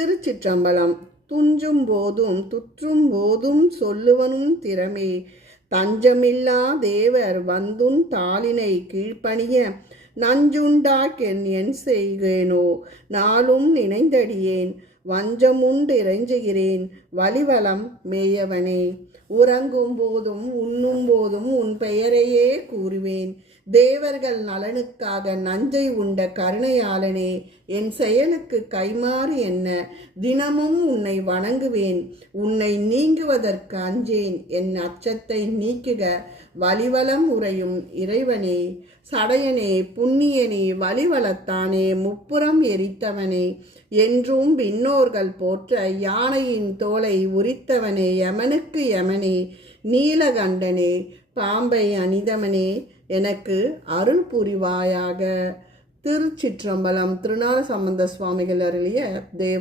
திருச்சிற்றம்பலம். துஞ்சும் போதும் துற்றும் போதும் சொல்லுவனும் திறமே தஞ்சமில்லா தேவர் வந்துன் தாளினை கீழ்ப்பணிய நஞ்சுண்டாக்கென் என் செய்கேனோ நாளும் நினைந்தடியேன் வஞ்சமுண்டிறைஞ்சுகிறேன் வலிவலம் மேயவனே. உறங்கும் போதும் உண்ணும் போதும் உன் பெயரையே கூறுவேன். தேவர்கள் நலனுக்காக நஞ்சை உண்ட கருணையாளனே, என் செயலுக்கு கைமாறு என்ன? தினமும் உன்னை வணங்குவேன். உன்னை நீங்குவதற்கு அஞ்சேன். என் அச்சத்தை நீக்குக வலிவலம் உறையும் இறைவனே. சடையனே, புண்ணியனே, வலிவலத்தானே, முப்புறம் எரித்தவனே, என்றும் விண்ணோர்கள் போற்ற யானையின் தோலை உரித்தவனே, யமனுக்கு யமனே, நீலகண்டனே, பாம்பை அணிந்தவனே, எனக்கு அருள் புரிவாயாக. திருச்சிற்றம்பலம். திருஞான சம்பந்த சுவாமிகள் அருளிய தேவ